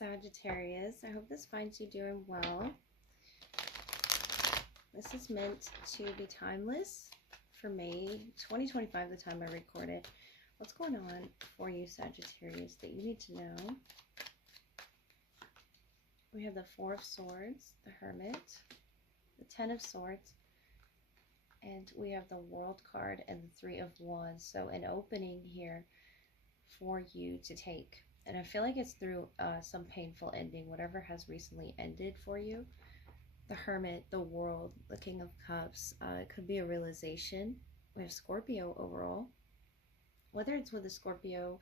Sagittarius. I hope this finds you doing well. This is meant to be timeless for May 2025, the time I recorded. What's going on for you, Sagittarius, that you need to know? We have the Four of Swords, the Hermit, the Ten of Swords, and we have the World card and the Three of Wands. So an opening here for you to take. And I feel like it's through some painful ending, whatever has recently ended for you. The Hermit, the World, the King of Cups. It could be a realization. We have Scorpio overall. Whether it's with a Scorpio,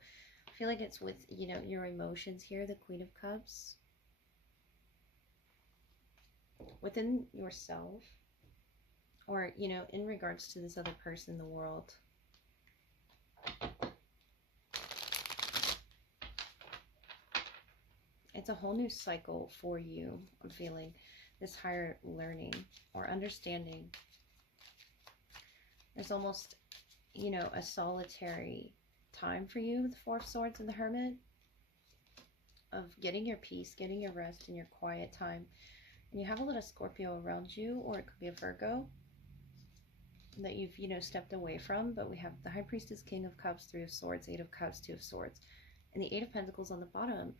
I feel like it's with, you know, your emotions here, the Queen of Cups. Within yourself, or, you know, in regards to this other person in the world. It's a whole new cycle for you, I'm feeling. This higher learning or understanding. There's almost, you know, a solitary time for you with the Four of Swords and the Hermit. Of getting your peace, getting your rest and your quiet time. And you have a little Scorpio around you, or it could be a Virgo that you've, you know, stepped away from. But we have the High Priestess, King of Cups, Three of Swords, Eight of Cups, Two of Swords. And the Eight of Pentacles on the bottom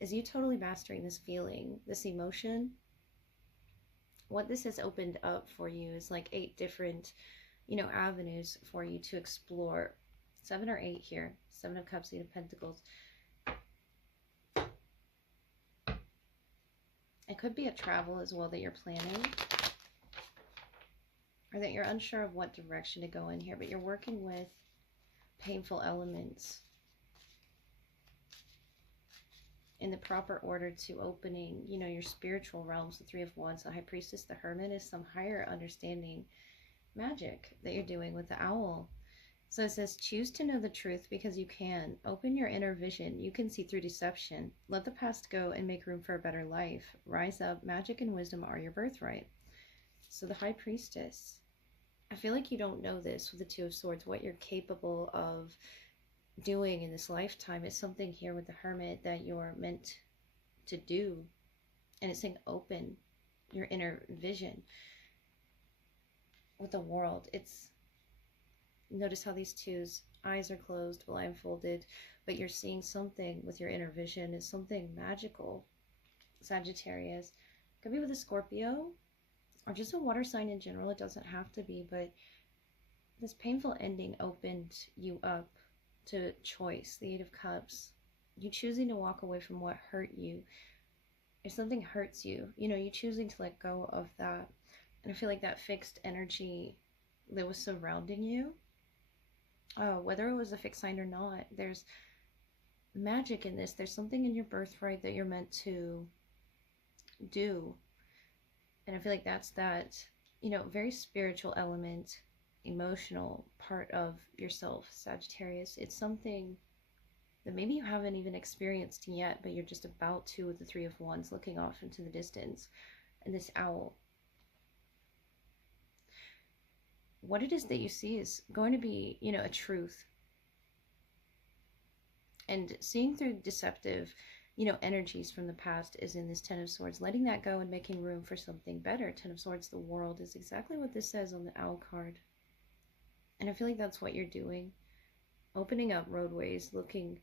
is you totally mastering this feeling, this emotion. What this has opened up for you is like 8 different, you know, avenues for you to explore. 7 or 8 here. 7 of Cups, 8 of Pentacles. It could be a travel as well that you're planning, or that you're unsure of what direction to go in here, but you're working with painful elements in the proper order to opening, you know, your spiritual realms. The Three of Wands, the High Priestess, the Hermit is some higher understanding magic that you're doing with the Owl. So it says, choose to know the truth because you can. Open your inner vision. You can see through deception. Let the past go and make room for a better life. Rise up. Magic and wisdom are your birthright. So the High Priestess. I feel like you don't know this with the Two of Swords, what you're capable of doing in this lifetime. Is something here with the Hermit that you're meant to do. And it's saying open your inner vision with the World. It's, notice how these two's eyes are closed, blindfolded, but you're seeing something with your inner vision. Is something magical, Sagittarius. Could be with a Scorpio or just a water sign in general. It doesn't have to be, but this painful ending opened you up to choice. The Eight of Cups. You choosing to walk away from what hurt you. If something hurts you, you know, you choosing to let go of that. And I feel like that fixed energy that was surrounding you, whether it was a fixed sign or not, there's magic in this. There's something in your birthright that you're meant to do. And I feel like that's that, you know, very spiritual element, emotional part of yourself, Sagittarius. It's something that maybe you haven't even experienced yet, but you're just about to with the Three of Wands looking off into the distance. And this Owl. What it is that you see is going to be, you know, a truth. And seeing through deceptive, you know, energies from the past is in this Ten of Swords. Letting that go and making room for something better. Ten of Swords, the World, is exactly what this says on the Owl card. And I feel like that's what you're doing. Opening up roadways, looking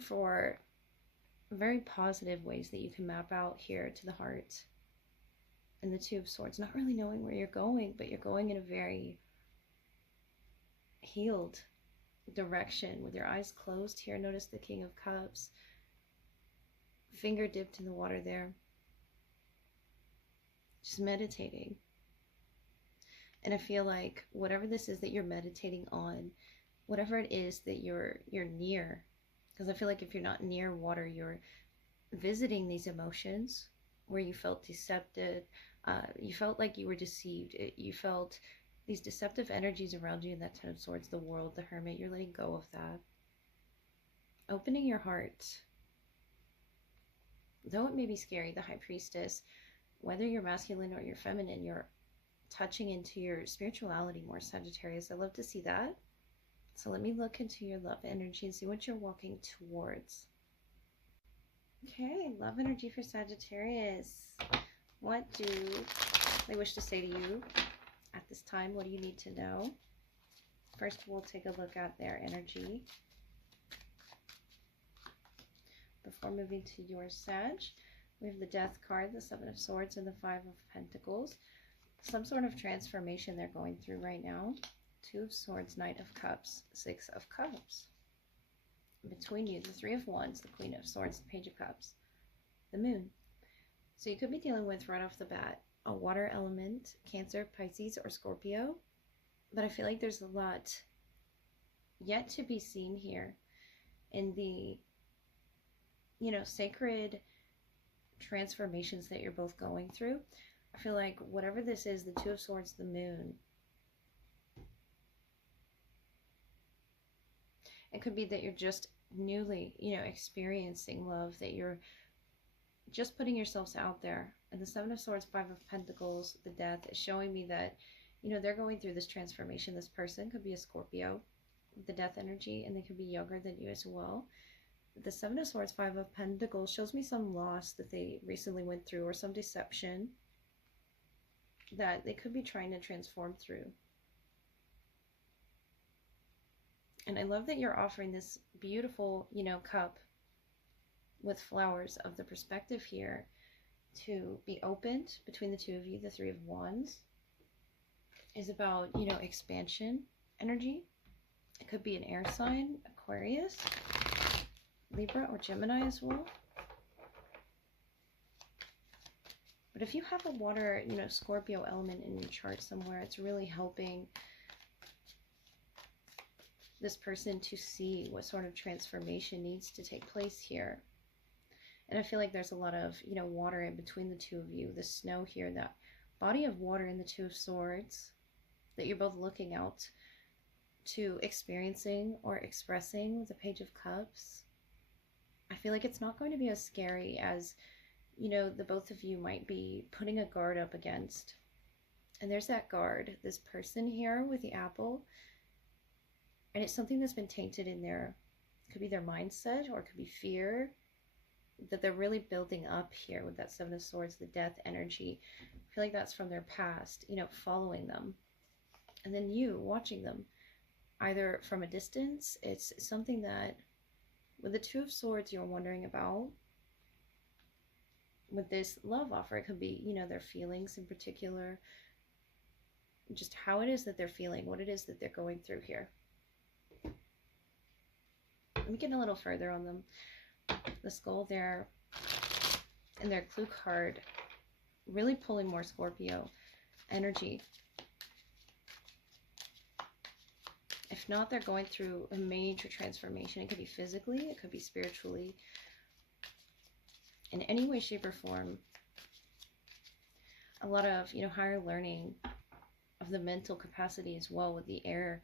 for very positive ways that you can map out here to the heart. And the Two of Swords, not really knowing where you're going, but you're going in a very healed direction with your eyes closed here. Notice the King of Cups. Finger dipped in the water there. Just meditating. And I feel like whatever this is that you're meditating on, whatever it is that you're near, because I feel like if you're not near water, you're visiting these emotions where you felt decepted, you felt like you were deceived, you felt these deceptive energies around you in that Ten of Swords, the World, the Hermit. You're letting go of that. Opening your heart. Though it may be scary, the High Priestess, whether you're masculine or you're feminine, you're touching into your spirituality more, Sagittarius. I love to see that. So let me look into your love energy and see what you're walking towards. Okay, love energy for Sagittarius. What do they wish to say to you at this time? What do you need to know? First, we'll take a look at their energy before moving to your Sag. We have the Death card, the Seven of Swords, and the Five of Pentacles. Some sort of transformation they're going through right now. Two of Swords, Knight of Cups, Six of Cups. Between you, the Three of Wands, the Queen of Swords, the Page of Cups, the Moon. So you could be dealing with, right off the bat, a water element, Cancer, Pisces, or Scorpio. But I feel like there's a lot yet to be seen here in the, you know, sacred transformations that you're both going through. I feel like whatever this is, the Two of Swords, the Moon, it could be that you're just newly, you know, experiencing love, that you're just putting yourselves out there. And the Seven of Swords, Five of Pentacles, the Death is showing me that, you know, they're going through this transformation. This person could be a Scorpio, the Death energy, and they could be younger than you as well. The Seven of Swords, Five of Pentacles shows me some loss that they recently went through, or some deception that they could be trying to transform through. And I love that you're offering this beautiful, you know, cup with flowers of the perspective here to be opened between the two of you. The Three of Wands is about, you know, expansion energy. It could be an air sign, Aquarius, Libra, or Gemini as well. But if you have a water, you know, Scorpio element in your chart somewhere, it's really helping this person to see what sort of transformation needs to take place here. And I feel like there's a lot of, you know, water in between the two of you. The snow here, that body of water in the Two of Swords that you're both looking out to experiencing or expressing with the Page of Cups. I feel like it's not going to be as scary as, you know, the both of you might be putting a guard up against. And there's that guard, this person here with the apple. And it's something that's been tainted in their, could be their mindset, or it could be fear that they're really building up here with that Seven of Swords, the Death energy. I feel like that's from their past, you know, following them. And then you watching them either from a distance. It's something that with the Two of Swords you're wondering about. With this love offer, it could be, you know, their feelings in particular, just how it is that they're feeling, what it is that they're going through here. Let me get a little further on them. The Skull there and their Clue card really pulling more Scorpio energy. If not, they're going through a major transformation. It could be physically, it could be spiritually, in any way, shape, or form. A lot of, you know, higher learning of the mental capacity as well with the air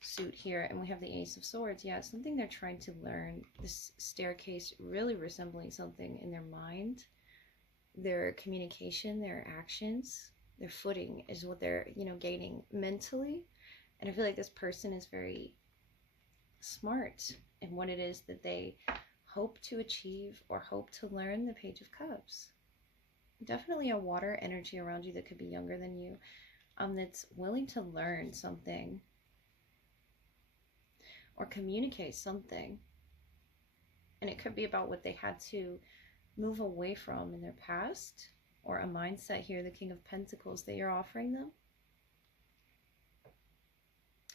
suit here. And we have the Ace of Swords. Yeah, it's something they're trying to learn. This staircase really resembling something in their mind. Their communication, their actions, their footing is what they're, you know, gaining mentally. And I feel like this person is very smart in what it is that they hope to achieve or hope to learn. The Page of Cups. Definitely a water energy around you that could be younger than you, that's willing to learn something or communicate something. And it could be about what they had to move away from in their past, or a mindset here, the King of Pentacles, that you're offering them.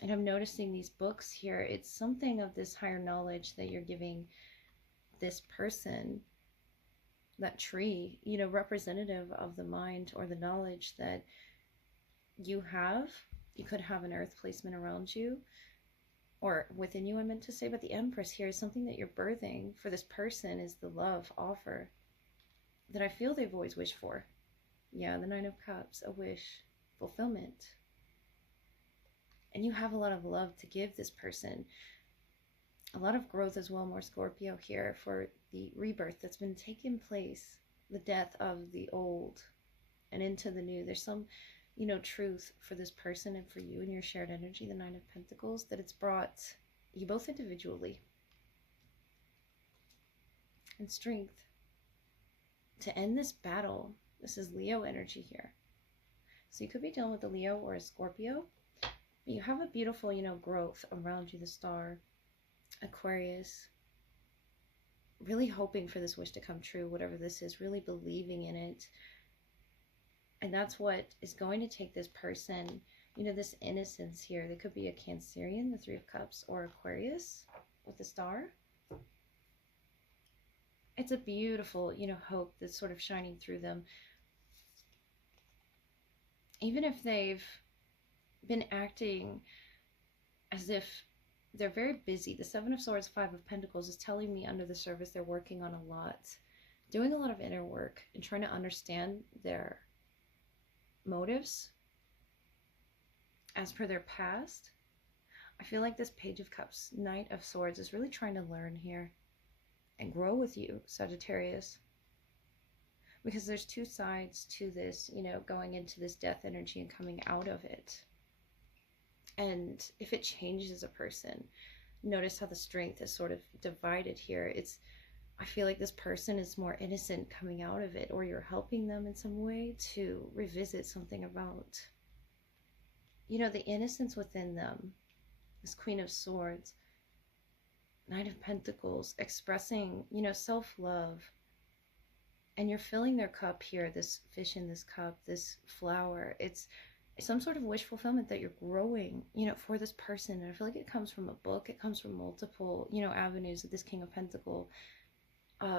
And I'm noticing these books here, it's something of this higher knowledge that you're giving this person, that tree, you know, representative of the mind or the knowledge that you have. You could have an earth placement around you, or within you, I meant to say, but the Empress here is something that you're birthing for this person, is the love offer that I feel they've always wished for. Yeah, the Nine of Cups, a wish, fulfillment. And you have a lot of love to give this person. A lot of growth as well, more Scorpio here, for the rebirth that's been taking place, the death of the old and into the new. There's some, you know, truth for this person and for you and your shared energy, the Nine of Pentacles, that it's brought you both individually. And strength. to end this battle. This is Leo energy here. So you could be dealing with a Leo or a Scorpio. But you have a beautiful, growth around you, the star. Aquarius. Really hoping for this wish to come true, whatever this is, really believing in it. And that's what is going to take this person, this innocence here. They could be a Cancerian, the Three of Cups, or Aquarius with the star. It's a beautiful, hope that's sort of shining through them. Even if they've been acting as if they're very busy. The Seven of Swords, Five of Pentacles is telling me under the surface they're working on a lot, doing a lot of inner work and trying to understand their motives as per their past. I feel like this Page of Cups, Knight of Swords, is really trying to learn here and grow with you, Sagittarius. Because there's two sides to this, going into this death energy and coming out of it. And if it changes a person, notice how the strength is sort of divided here. I feel like this person is more innocent coming out of it, or you're helping them in some way to revisit something about, the innocence within them. This Queen of Swords, Knight of Pentacles, expressing, self-love. And you're filling their cup here, this fish in this cup, this flower. It's some sort of wish fulfillment that you're growing, for this person. And I feel like it comes from a book. It comes from multiple, avenues of this King of Pentacles.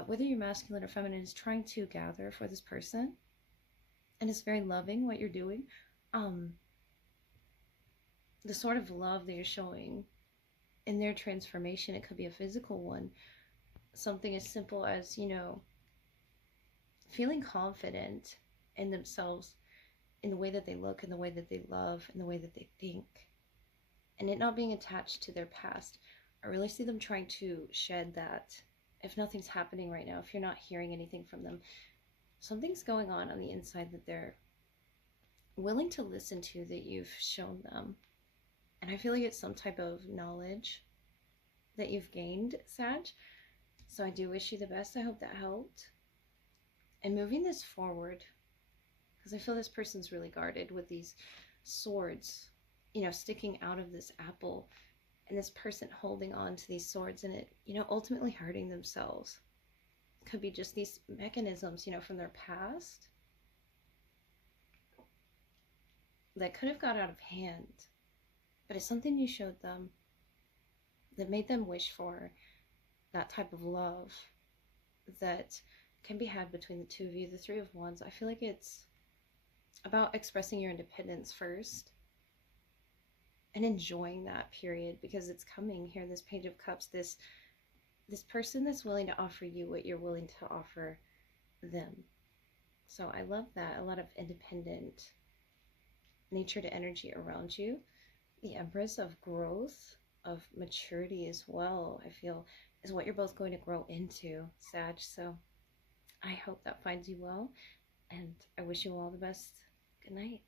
Whether you're masculine or feminine, is trying to gather for this person. And it's very loving what you're doing. The sort of love that you're showing in their transformation, it could be a physical one. Something as simple as, feeling confident in themselves, in the way that they look, in the way that they love, in the way that they think, and it not being attached to their past. I really see them trying to shed that. If nothing's happening right now, if you're not hearing anything from them, something's going on the inside that they're willing to listen to, that you've shown them. And I feel like it's some type of knowledge that you've gained, Sag. So I do wish you the best. I hope that helped. And moving this forward, because I feel this person's really guarded with these swords, sticking out of this apple, and this person holding on to these swords and it, ultimately hurting themselves. Could be just these mechanisms, from their past that could have got out of hand, but it's something you showed them that made them wish for that type of love that can be had between the two of you. The Three of Wands, I feel like it's about expressing your independence first and enjoying that period, because it's coming here, this Page of Cups, this person that's willing to offer you what you're willing to offer them. So I love that. A lot of independent nature to energy around you. The Empress, of growth, of maturity as well, I feel, is what you're both going to grow into, Sag. So I hope that finds you well, and I wish you all the best. Good night.